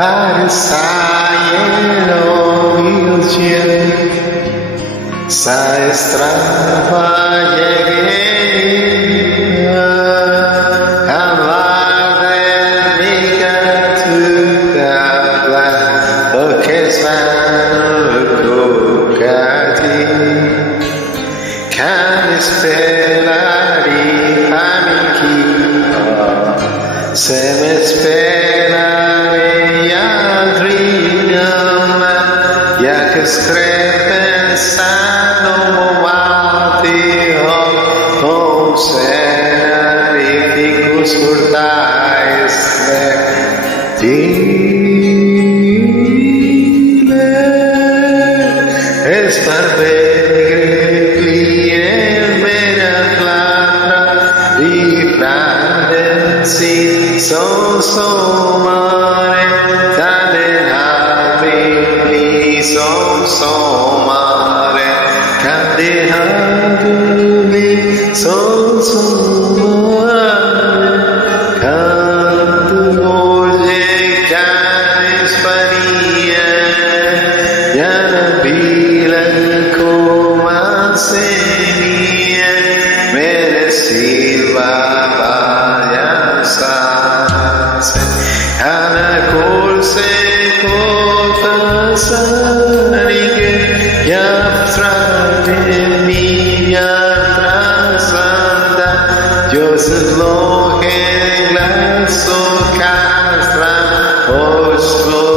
Parisaielo ilcien sa estrava lleguera Amarde mica tuca bla Porque svano cucati Can spelari amici Se me spelare que escreven sano movati con serificus furtais dile es parvegri mera platra di prandensi so mare tale so mare candehaduli so mare cantu moje canis paria yana bilan coma semia meresilva vaya sase ana colse Sarige ya frade mia trasanda Joseph Lohe glaso castra oslo